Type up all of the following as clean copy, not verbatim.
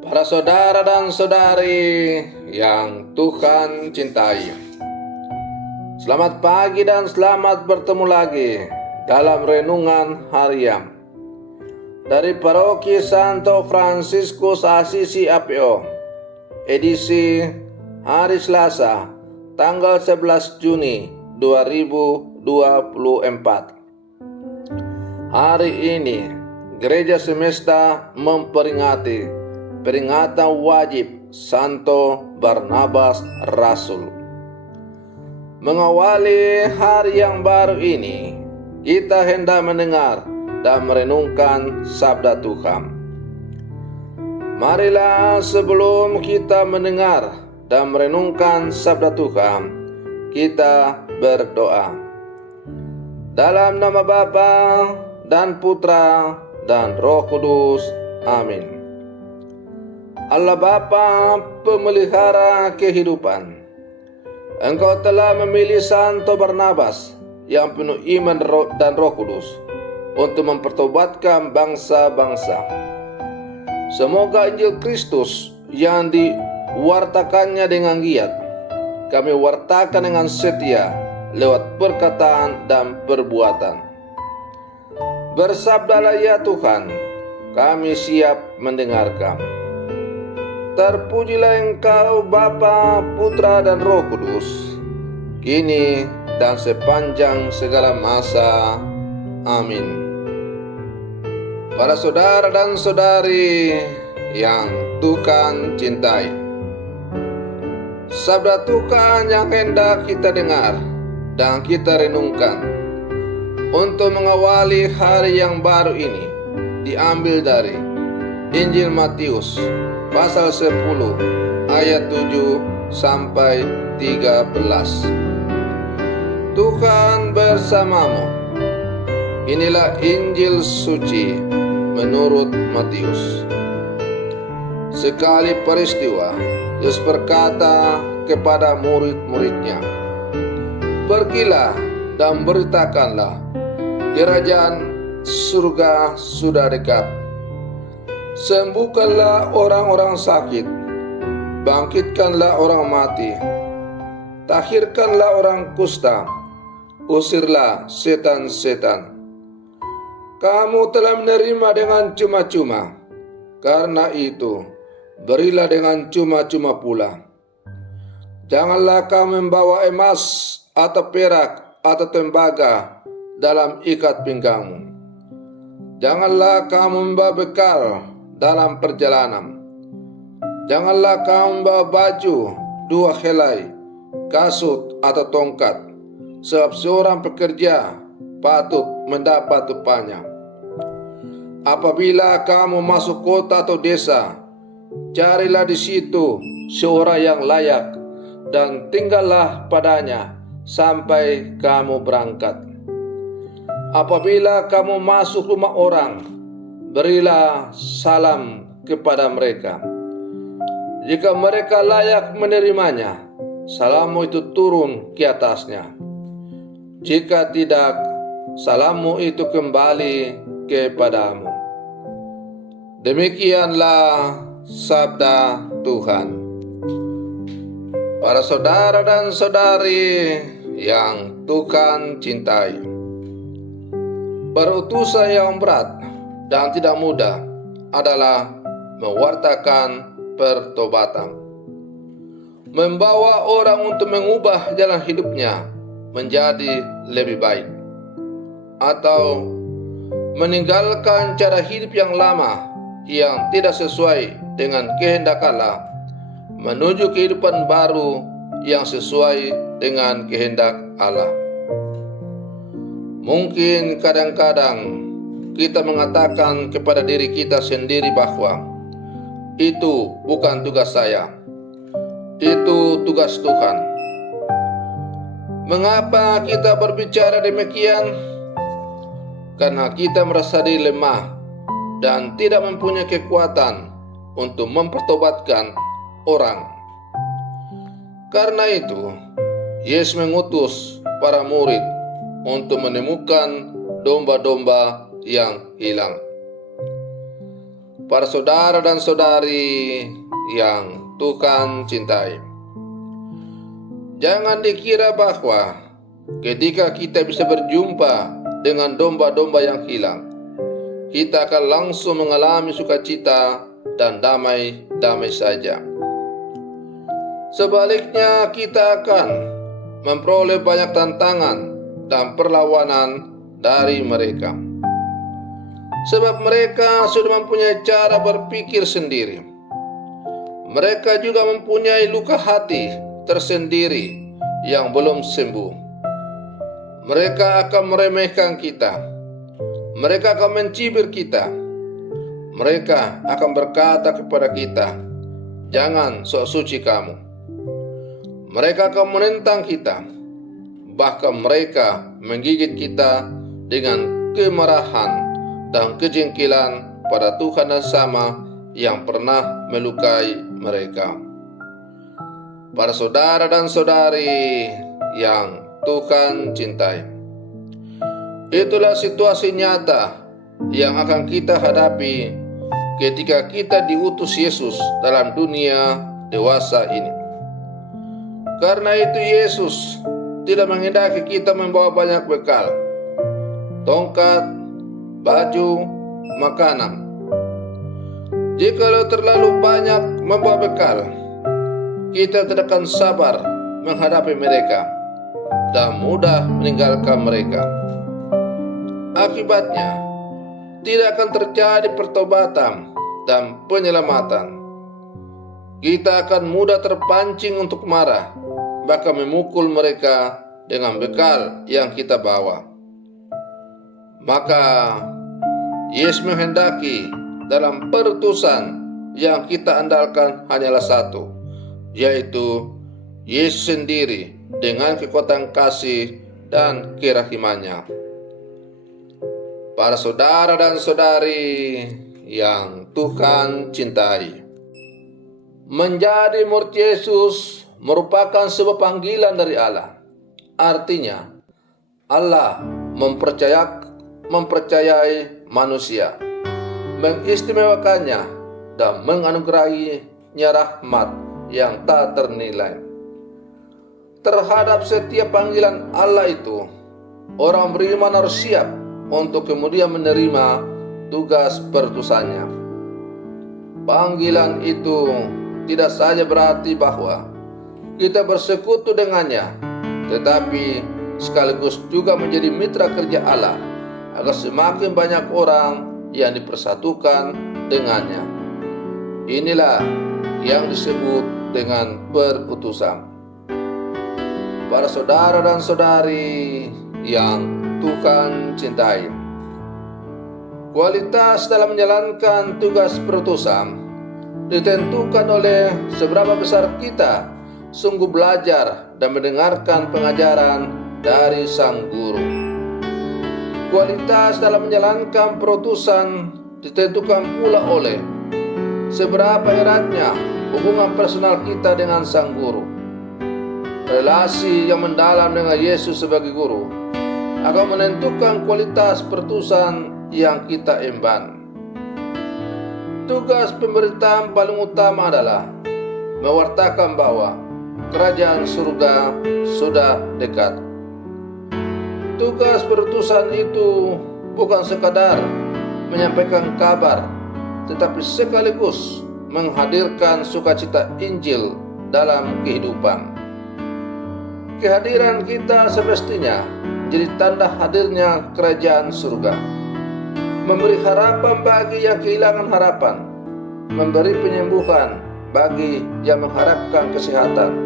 Para saudara dan saudari yang Tuhan cintai, selamat pagi dan selamat bertemu lagi dalam renungan harian dari Paroki Santo Fransiskus Assisi APO, edisi hari Selasa, tanggal 11 Juni 2024. Hari ini Gereja Semesta memperingati peringatan wajib Santo Barnabas Rasul. Mengawali hari yang baru ini, kita hendak mendengar dan merenungkan sabda Tuhan. Marilah sebelum kita mendengar dan merenungkan sabda Tuhan, kita berdoa. Dalam nama Bapa dan Putra dan Roh Kudus. Amin. Allah Bapa, pemelihara kehidupan, Engkau telah memilih Santo Barnabas yang penuh iman dan Roh Kudus untuk mempertobatkan bangsa-bangsa. Semoga Injil Kristus yang diwartakannya dengan giat, kami wartakan dengan setia lewat perkataan dan perbuatan. Bersabdalah ya Tuhan, kami siap mendengarkan. Terpujilah Engkau Bapa, Putra dan Roh Kudus, kini dan sepanjang segala masa. Amin. Para saudara dan saudari yang Tuhan cintai, sabda Tuhan yang hendak kita dengar dan kita renungkan untuk mengawali hari yang baru ini diambil dari Injil Matius pasal 10 ayat 7 sampai 13. Tuhan bersamamu. Inilah Injil suci menurut Matius. Sekali peristiwa, Yesus berkata kepada murid-muridnya, "Pergilah dan beritakanlah, kerajaan surga sudah dekat. Sembuhkanlah orang-orang sakit, bangkitkanlah orang mati, tahirkanlah orang kusta, usirlah setan-setan. Kamu telah menerima dengan cuma-cuma, karena itu berilah dengan cuma-cuma pula. Janganlah kamu membawa emas atau perak atau tembaga dalam ikat pinggangmu. Janganlah kamu membawa bekal dalam perjalanan. Janganlah kamu membawa baju, 2 helai, kasut atau tongkat, sebab seorang pekerja patut mendapat upahnya. Apabila kamu masuk kota atau desa, carilah di situ seorang yang layak dan tinggallah padanya sampai kamu berangkat. Apabila kamu masuk rumah orang, berilah salam kepada mereka. Jika mereka layak menerimanya, salammu itu turun ke atasnya. Jika tidak, salammu itu kembali kepadamu." Demikianlah sabda Tuhan. Para saudara dan saudari yang Tuhan cintai, perutusan yang berat dan tidak mudah adalah mewartakan pertobatan. Membawa orang untuk mengubah jalan hidupnya menjadi lebih baik, atau meninggalkan cara hidup yang lama yang tidak sesuai dengan kehendak Allah menuju kehidupan baru yang sesuai dengan kehendak Allah. Mungkin kadang-kadang kita mengatakan kepada diri kita sendiri bahwa itu bukan tugas saya, itu tugas Tuhan. Mengapa kita berbicara demikian? Karena kita merasa diri lemah dan tidak mempunyai kekuatan untuk mempertobatkan orang. Karena itu, Yesus mengutus para murid untuk menemukan domba-domba yang hilang. Para saudara dan saudari yang Tuhan cintai, jangan dikira bahwa ketika kita bisa berjumpa dengan domba-domba yang hilang, kita akan langsung mengalami sukacita dan damai saja. Sebaliknya, kita akan memperoleh banyak tantangan dan perlawanan dari mereka. Sebab mereka sudah mempunyai cara berpikir sendiri. Mereka juga mempunyai luka hati tersendiri yang belum sembuh. Mereka akan meremehkan kita. Mereka akan mencibir kita. Mereka akan berkata kepada kita, "Jangan sok suci kamu." Mereka akan menentang kita. Bahkan mereka menggigit kita dengan kemarahan dan kejengkelan pada Tuhan dan sama yang pernah melukai mereka. Para saudara dan saudari yang Tuhan cintai, itulah situasi nyata yang akan kita hadapi ketika kita diutus Yesus dalam dunia dewasa ini. Karena itu Yesus tidak menghendaki kita membawa banyak bekal, tongkat, baju, makanan. Jikalau terlalu banyak membawa bekal, kita tidak akan sabar menghadapi mereka dan mudah meninggalkan mereka. Akibatnya, tidak akan terjadi pertobatan dan penyelamatan. Kita akan mudah terpancing untuk marah, bahkan memukul mereka dengan bekal yang kita bawa. Maka Yesus menghendaki dalam perutusan yang kita andalkan hanyalah satu, yaitu Yesus sendiri dengan kekuatan kasih dan kerahimannya. Para saudara dan saudari yang Tuhan cintai, menjadi murid Yesus merupakan sebuah panggilan dari Allah. Artinya, Allah mempercayai manusia, mengistimewakannya dan menganugerahinya rahmat yang tak ternilai. Terhadap setiap panggilan Allah itu, orang beriman harus siap untuk kemudian menerima tugas perutusannya. Panggilan itu tidak saja berarti bahwa kita bersekutu dengannya, tetapi sekaligus juga menjadi mitra kerja Allah agar semakin banyak orang yang dipersatukan dengannya. Inilah yang disebut dengan perutusan. Para saudara dan saudari yang Tuhan cintai, kualitas dalam menjalankan tugas perutusan ditentukan oleh seberapa besar kita sungguh belajar dan mendengarkan pengajaran dari Sang Guru. Kualitas dalam menjalankan perutusan ditentukan pula oleh seberapa eratnya hubungan personal kita dengan Sang Guru. Relasi yang mendalam dengan Yesus sebagai Guru akan menentukan kualitas perutusan yang kita emban. Tugas pemberitaan paling utama adalah mewartakan bahwa kerajaan surga sudah dekat. Tugas perutusan itu bukan sekadar menyampaikan kabar, tetapi sekaligus menghadirkan sukacita Injil dalam kehidupan. Kehadiran kita semestinya jadi tanda hadirnya kerajaan surga, memberi harapan bagi yang kehilangan harapan, memberi penyembuhan bagi yang mengharapkan kesehatan,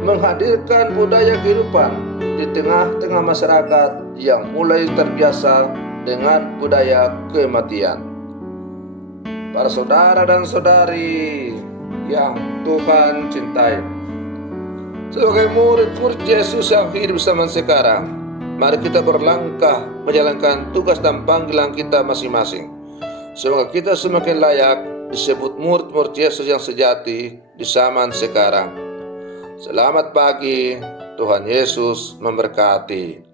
menghadirkan budaya kehidupan di tengah-tengah masyarakat yang mulai terbiasa dengan budaya kematian. Para saudara dan saudari yang Tuhan cintai, sebagai murid-murid Yesus yang hidup zaman sekarang, mari kita berlangkah menjalankan tugas dan panggilan kita masing-masing. Semoga kita semakin layak disebut murid-murid Yesus yang sejati di zaman sekarang. Selamat pagi, Tuhan Yesus memberkati.